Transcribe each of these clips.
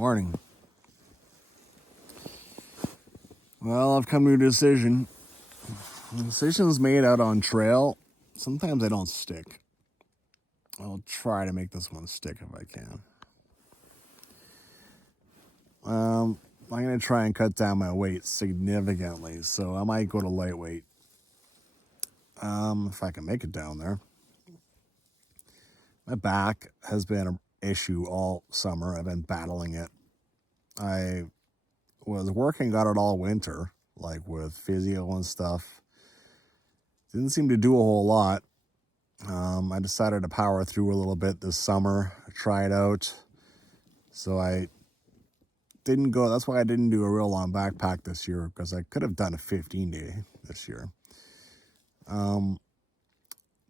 Morning. Well, I've come to a decision. When decisions made out on trail, sometimes they don't stick. I'll try to make this one stick if I can. I'm going to try and cut down my weight significantly, so I might go to lightweight. If I can make it down there. My back has been an issue all summer. I've been battling it. I was working on it all winter, like with physio and stuff. Didn't seem to do a whole lot. I decided to power through a little bit this summer, try it out. So I didn't go, that's why I didn't do a real long backpack this year, because I could have done a 15-day this year.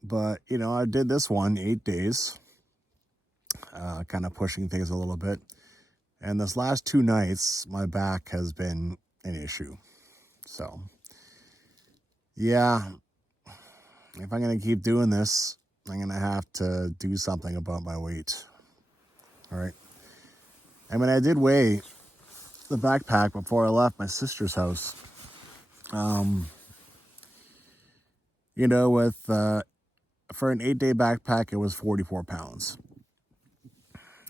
But, I did this one, 8 days, kind of pushing things a little bit. And this last 2 nights, my back has been an issue. So, yeah, if I'm going to keep doing this, I'm going to have to do something about my weight. All right. I mean, I did weigh the backpack before I left my sister's house. For an 8-day backpack, it was 44 pounds.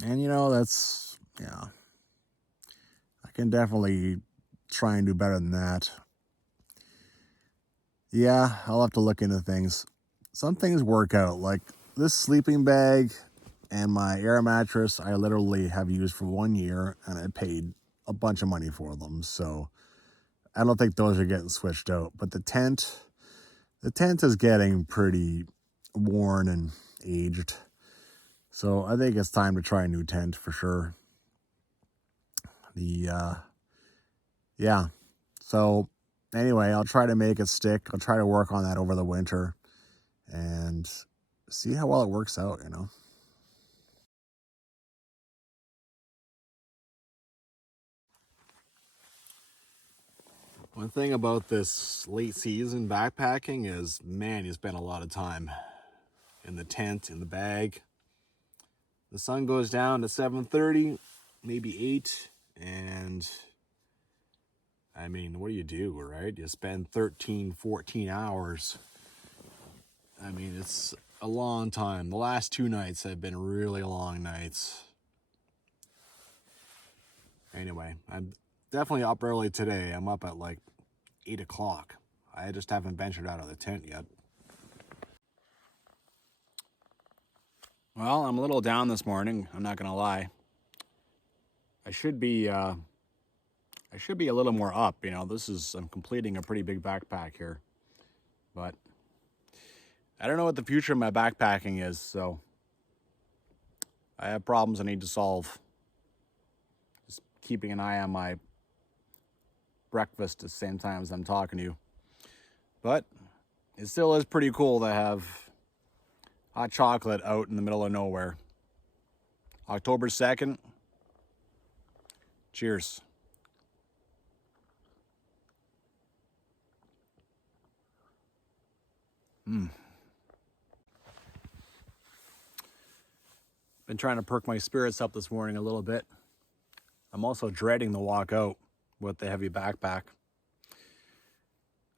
And, that's, I can definitely try and do better than that. Yeah, I'll have to look into things. Some things work out, like this sleeping bag and my air mattress, I literally have used for 1 year, and I paid a bunch of money for them. So I don't think those are getting switched out. But the tent is getting pretty worn and aged. So I think it's time to try a new tent for sure. So anyway, I'll try to make it stick. I'll try to work on that over the winter and see how well it works out, One thing about this late season backpacking is, man, you spend a lot of time in the tent, in the bag. The sun goes down at 7:30, maybe 8, and I mean, what do, right? You spend 13, 14 hours. I mean, it's a long time. The last 2 nights have been really long nights. Anyway, I'm definitely up early today. I'm up at like 8 o'clock. I just haven't ventured out of the tent yet. Well, I'm a little down this morning. I'm not gonna lie. I should be a little more up. I'm completing a pretty big backpack here, but I don't know what the future of my backpacking is. So I have problems I need to solve. Just keeping an eye on my breakfast at the same time as I'm talking to you. But it still is pretty cool to have hot chocolate out in the middle of nowhere. October 2nd. Cheers. Been trying to perk my spirits up this morning a little bit. I'm also dreading the walk out with the heavy backpack.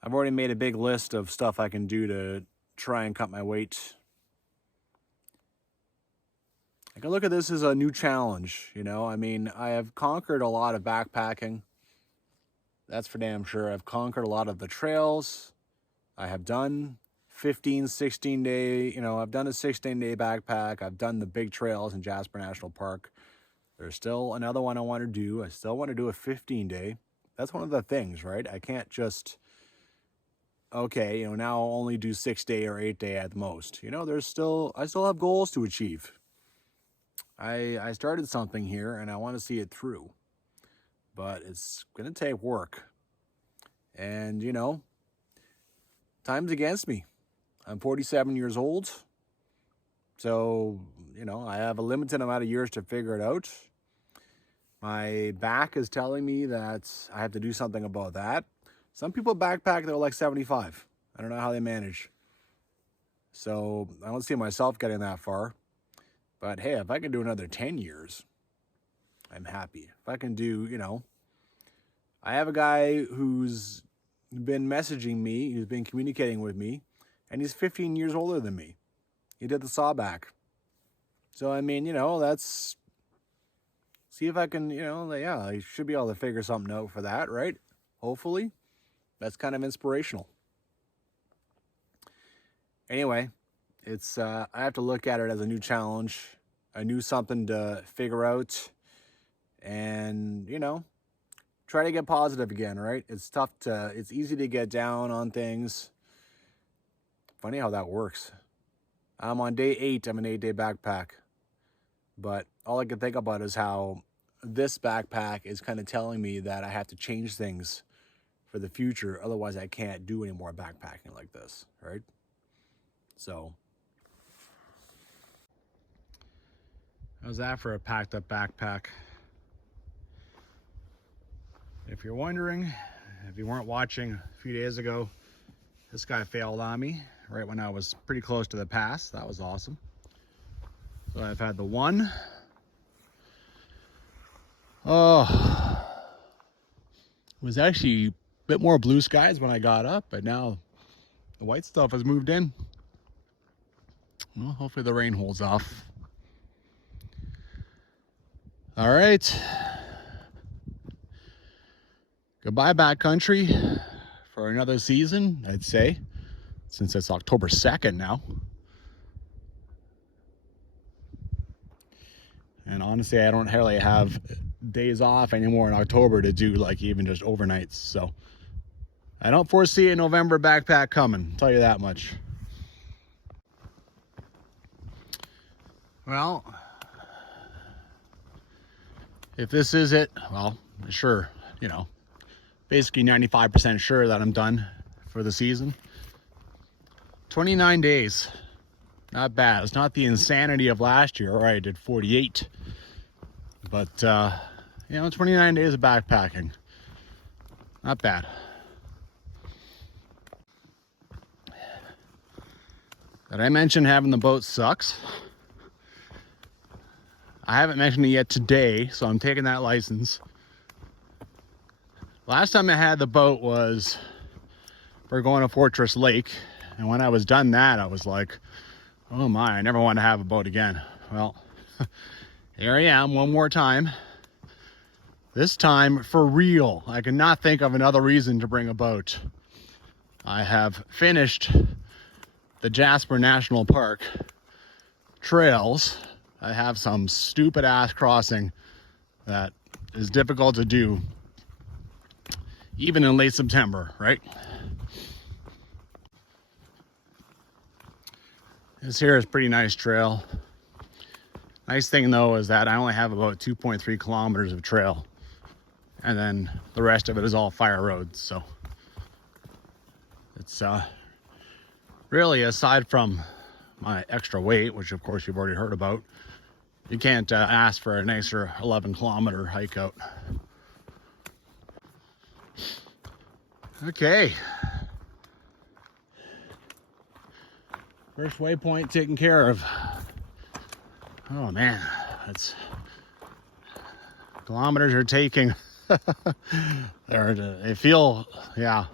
I've already made a big list of stuff I can do to try and cut my weight. I can look at this as a new challenge, I mean, I have conquered a lot of backpacking. That's for damn sure. I've conquered a lot of the trails. I have done 15, 16 day, I've done a 16-day backpack. I've done the big trails in Jasper National Park. There's still another one I want to do. I still want to do a 15-day. That's one of the things, right? I can't just, now I'll only do 6-day or 8-day at the most. I still have goals to achieve. I started something here and I want to see it through, but it's going to take work. And, time's against me. I'm 47 years old. So, I have a limited amount of years to figure it out. My back is telling me that I have to do something about that. Some people backpack, they're like 75. I don't know how they manage. So I don't see myself getting that far. But hey, if I can do another 10 years, I'm happy. If I can do, you know, I have a guy who's been messaging me, who's been communicating with me, and he's 15 years older than me. He did the sawback. So, I mean, you know, that's, see if I can, you know, yeah, I should be able to figure something out for that, right? Hopefully. That's kind of inspirational. Anyway, it's, I have to look at it as a new challenge, a new something to figure out, and, you know, try to get positive again, right? It's tough to, it's easy to get down on things. Funny how that works. I'm on day 8, I'm an 8-day backpack. But all I can think about is how this backpack is kind of telling me that I have to change things for the future. Otherwise, I can't do any more backpacking like this, right? So, how's that for a packed up backpack? If you're wondering, if you weren't watching a few days ago, this guy failed on me right when I was pretty close to the pass. That was awesome. So I've had the one. Oh, it was actually a bit more blue skies when I got up, but now the white stuff has moved in. Well, hopefully the rain holds off. All right. Goodbye, backcountry, for another season, I'd say, since it's October 2nd now. And honestly, I don't really have days off anymore in October to do like even just overnights. So I don't foresee a November backpack coming, I'll tell you that much. Well, if this is it, well, sure, you know, basically 95% sure that I'm done for the season. 29 days. Not bad. It's not the insanity of last year, where I did 48. But, you know, 29 days of backpacking. Not bad. Did I mention having the boat sucks? I haven't mentioned it yet today, so I'm taking that license. Last time I had the boat was, we're going to Fortress Lake. And when I was done that, I was like, oh my, I never want to have a boat again. Well, here I am one more time. This time for real. I cannot think of another reason to bring a boat. I have finished the Jasper National Park trails. I have some stupid ass crossing that is difficult to do even in late September, right? This here is a pretty nice trail. Nice thing though is that I only have about 2.3 kilometers of trail, and then the rest of it is all fire roads. So it's really, aside from my extra weight, which of course you've already heard about, you can't ask for an extra 11-kilometer hike out. Okay. First waypoint taken care of. Oh man, that's kilometers are taking. They feel, yeah.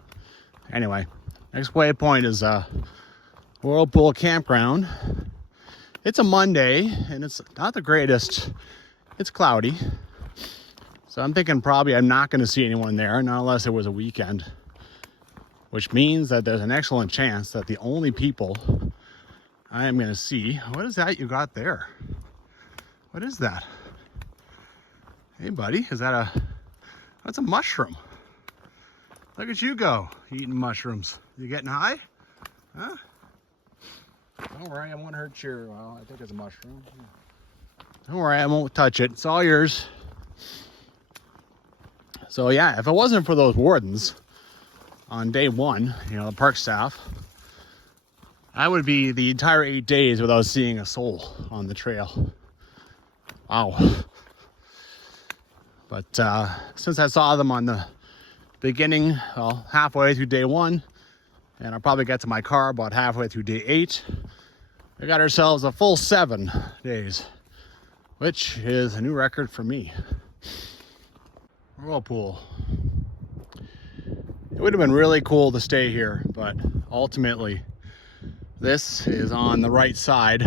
Anyway, next waypoint is Whirlpool Campground. It's a Monday and it's not the greatest. It's cloudy. So I'm thinking probably I'm not going to see anyone there, not unless it was a weekend. Which means that there's an excellent chance that the only people I am going to see... What is that you got there? What is that? Hey buddy, is that a... That's a mushroom. Look at you go, eating mushrooms. You getting high? Huh? Don't worry, I won't hurt your... Well, I think it's a mushroom. Don't worry, I won't touch it. It's all yours. So yeah, if it wasn't for those wardens on day 1, you know, the park staff, I would be the entire 8 days without seeing a soul on the trail. Wow. But since I saw them on the beginning, well, halfway through day 1, and I'll probably get to my car about halfway through day 8, we got ourselves a full 7 days, which is a new record for me. Whirlpool. It would have been really cool to stay here, but ultimately this is on the right side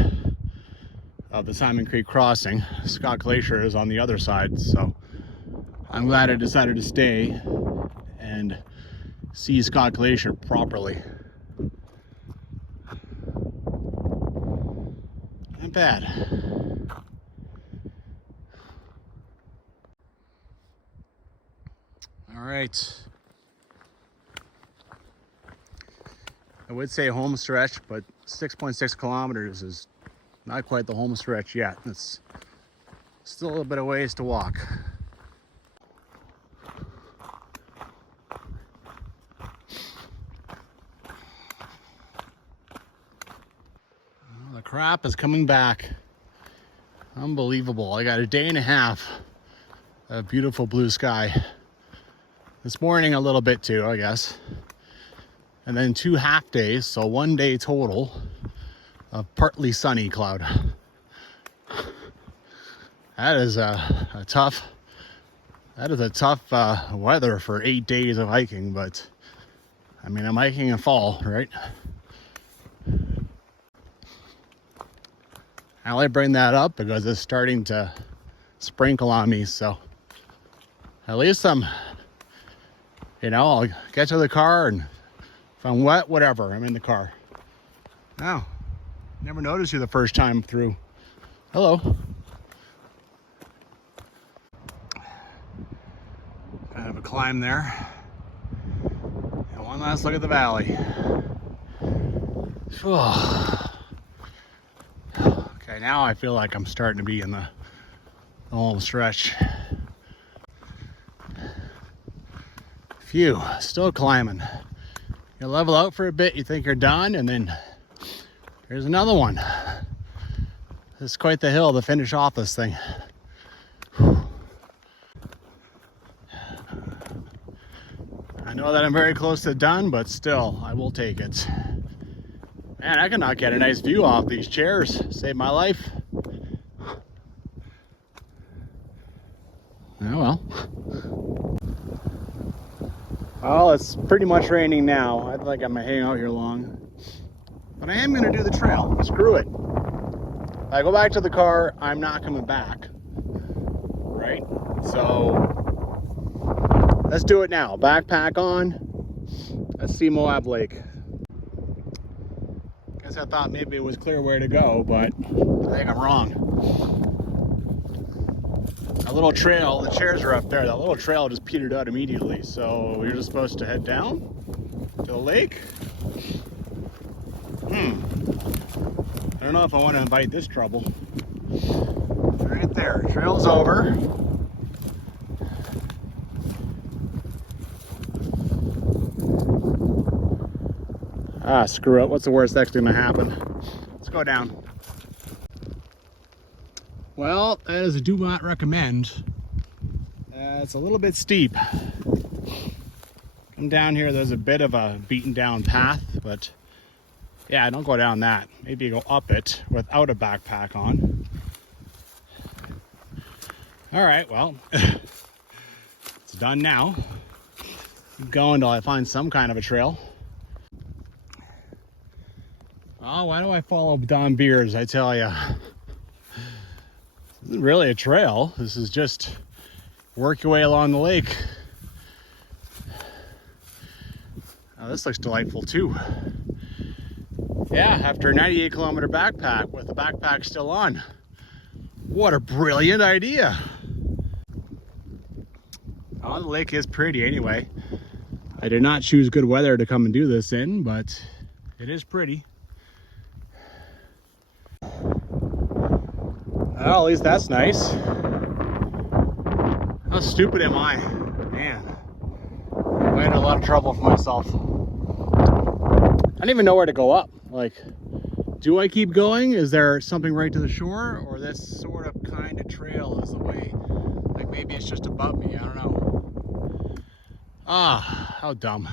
of the Simon Creek crossing. Scott Glacier is on the other side, so I'm glad I decided to stay and see Scott Glacier properly. Not bad. All right. I would say home stretch, but 6.6 kilometers is not quite the home stretch yet. It's still a little bit of ways to walk. Well, the crap is coming back. Unbelievable. I got a day and a half of beautiful blue sky. This morning a little bit too, I guess. And then 2 half days, so 1 day total of partly sunny cloud. That is a tough weather for 8 days of hiking, but I mean, I'm hiking in fall, right? I only bring that up because it's starting to sprinkle on me, so at least I'll get to the car, and if I'm wet, whatever, I'm in the car. Now, never noticed you the first time through. Hello. Kind of a climb there. And one last look at the valley. Okay, now I feel like I'm starting to be in the home stretch. Phew, still climbing. You level out for a bit, you think you're done, and then here's another one. This is quite the hill to finish off this thing. I know that I'm very close to done, but still, I will take it. Man, I cannot get a nice view off these chairs. Saved my life. Oh well. Well, it's pretty much raining now. I don't think I'm gonna hang out here long. But I am gonna do the trail. Screw it. If I go back to the car, I'm not coming back. Right? So let's do it now. Backpack on. Let's see Moab Lake. Guess I thought maybe it was clear where to go, but I think I'm wrong. A little trail, the chairs are up there. That little trail just petered out immediately. So we're just supposed to head down to the lake. I don't know if I want to invite this trouble. Right there, trail's over. Ah, screw it. What's the worst that's gonna happen? Let's go down. Well, that is a do not recommend. It's a little bit steep. Come down here, there's a bit of a beaten down path, but yeah, don't go down that. Maybe go up it without a backpack on. All right, well, it's done now. Keep going until I find some kind of a trail. Oh, why do I follow Don Beers, I tell ya? This isn't really a trail. This is just work your way along the lake. Oh, this looks delightful too. Yeah, after a 98 kilometer backpack with the backpack still on. What a brilliant idea. Oh, the lake is pretty anyway. I did not choose good weather to come and do this in, but it is pretty. Well, at least that's nice. How stupid am I? Man, I had a lot of trouble for myself. I don't even know where to go up. Like, do I keep going? Is there something right to the shore? Or this sort of kind of trail is the way? Like maybe it's just above me, I don't know. Ah, how dumb.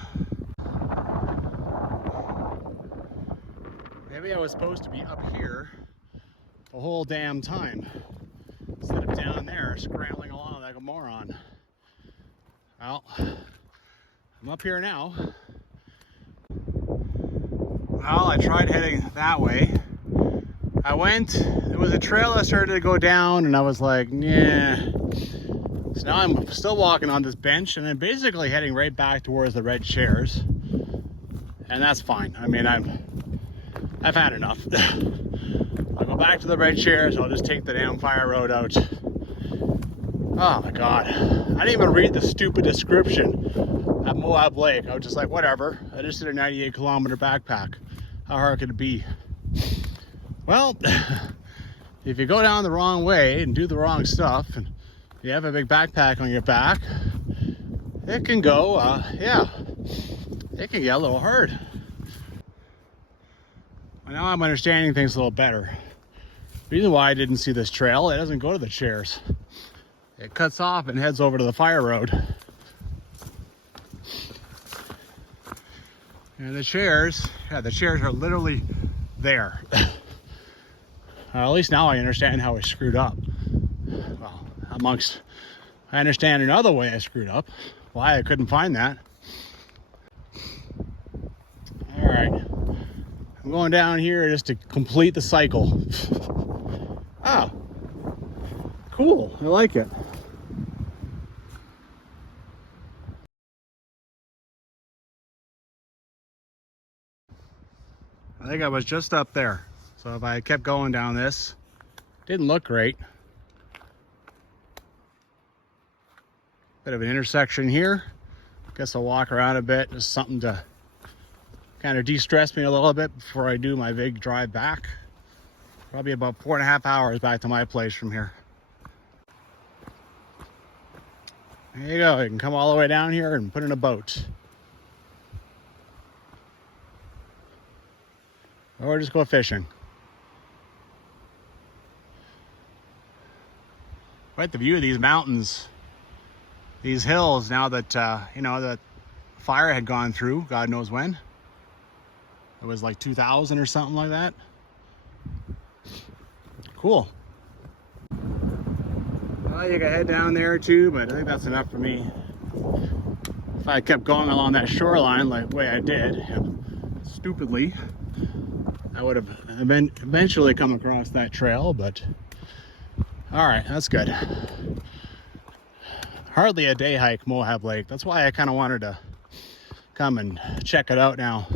Maybe I was supposed to be up here the whole damn time instead of down there scrambling along like a moron. Well, I'm up here now. Well, I tried heading that way. I went, there was a trail that started to go down, and I was like, nah. So now I'm still walking on this bench, and I'm basically heading right back towards the red chairs. And that's fine. I mean, I've had enough. I'll go back to the red chairs, I'll just take the damn fire road out. Oh my God. I didn't even read the stupid description at Moab Lake. I was just like, whatever. I just did a 98-kilometer backpack. How hard could it be? Well, if you go down the wrong way and do the wrong stuff, and you have a big backpack on your back, it can go, yeah, it can get a little hard. Well, now I'm understanding things a little better. The reason why I didn't see this trail, it doesn't go to the chairs. It cuts off and heads over to the fire road. And the chairs, yeah, the chairs are literally there. At least now I understand how I screwed up. Well, I understand another way I screwed up. Why I couldn't find that. All right, I'm going down here just to complete the cycle. Oh, cool, I like it. I think I was just up there. So if I kept going down this, didn't look great. Bit of an intersection here. Guess I'll walk around a bit, just something to kind of de-stress me a little bit before I do my big drive back. Probably about 4.5 hours back to my place from here. There you go, you can come all the way down here and put in a boat. Or just go fishing. Quite the view of these mountains, these hills, now that, you know, the fire had gone through, God knows when. It was like 2000 or something like that. Cool. Well, you can head down there too, but I think that's enough for me. If I kept going along that shoreline like the way I did, stupidly, I would have eventually come across that trail, but all right, that's good. Hardly a day hike, Moab Lake. That's why I kind of wanted to come and check it out now.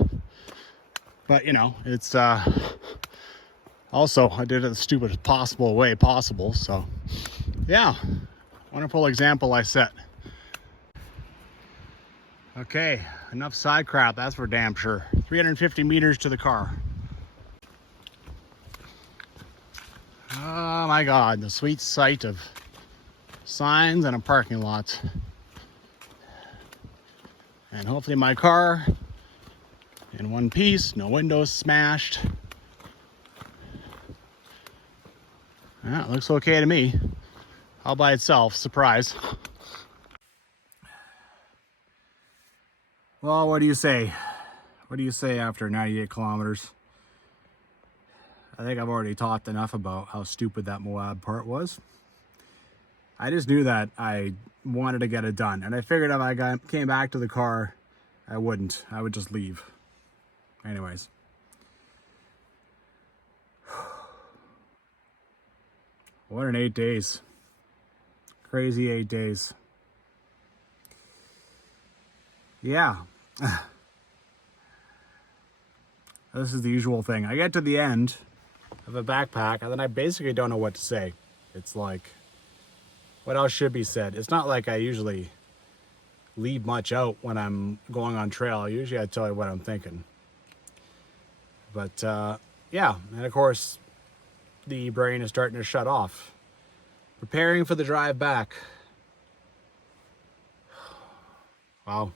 But you know, it's also, I did it the stupidest possible way possible. So yeah, wonderful example I set. Okay, enough side crap, that's for damn sure. 350 meters to the car. Oh my God, the sweet sight of signs and a parking lot. And hopefully my car in one piece, no windows smashed. Yeah, it looks okay to me. All by itself, surprise. Well, what do you say? What do you say after 98 kilometers? I think I've already talked enough about how stupid that Moab part was. I just knew that I wanted to get it done. And I figured if I came back to the car, I wouldn't. I would just leave. Anyways. What an 8 days. Crazy 8 days. Yeah. This is the usual thing. I get to the end of a backpack and then I basically don't know what to say. It's like, what else should be said? It's not like I usually leave much out when I'm going on trail. Usually I tell you what I'm thinking. But yeah, and of course the brain is starting to shut off. Preparing for the drive back. Wow.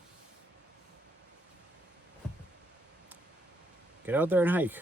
Get out there and hike.